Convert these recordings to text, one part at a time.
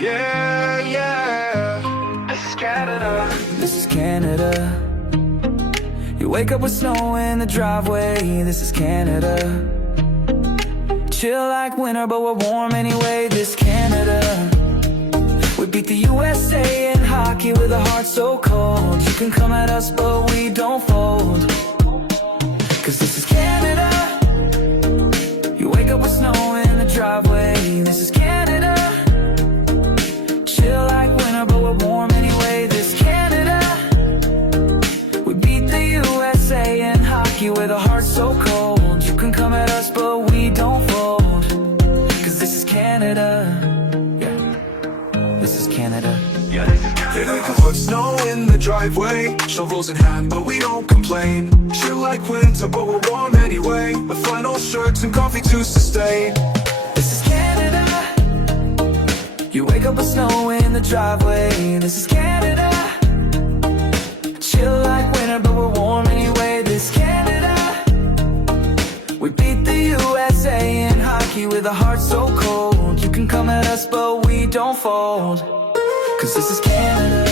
Yeah, yeah. This is Canada. This is Canada. You wake up with snow in the driveway. This is Canada. Chill like winter, but we're warm anyway. This Canada. We beat the USA in hockey with a heart so cold. You can come at us, but we don't fold. Cause this is Canada. You wake up with snow in the driveway. This is Canada. Chill like winter, but we're warm anyway. This Canada. We beat the USA in hockey with a heart so cold. You can come at us, but we don't fold. Cause this is Canada. Yeah, this is Canada. Yeah, this is Canada. We can put snow in the driveway, shovels in hand, but we don't complain. Chill like winter, but we're warm anyway. With flannel shirts and coffee to sustain. This is Canada. You wake up with snow in the driveway. This is Canada. Chill like winter, but we're warm anyway. This Canada. We beat the USA in hockey with a heart so cold. You can come at us, but we don't fold. Cause this is Canada.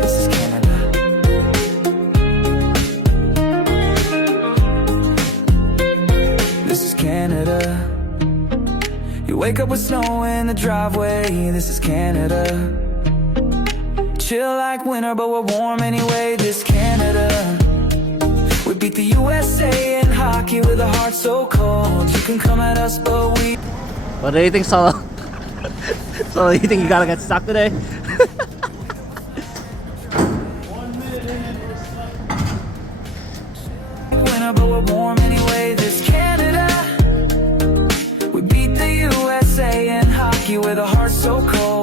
This is Canada. This is Canada. You wake up with snow in the driveway. This is Canada. Chill like winter, but we're warm anyway. This Canada. We beat the USA in hockey with a heart so cold. You can come at us, but we... What do you think, Solo? Solo, you think you gotta get stuck today? Winter, but we're warm anyway. This Canada. We beat the USA in hockey with a heart so cold.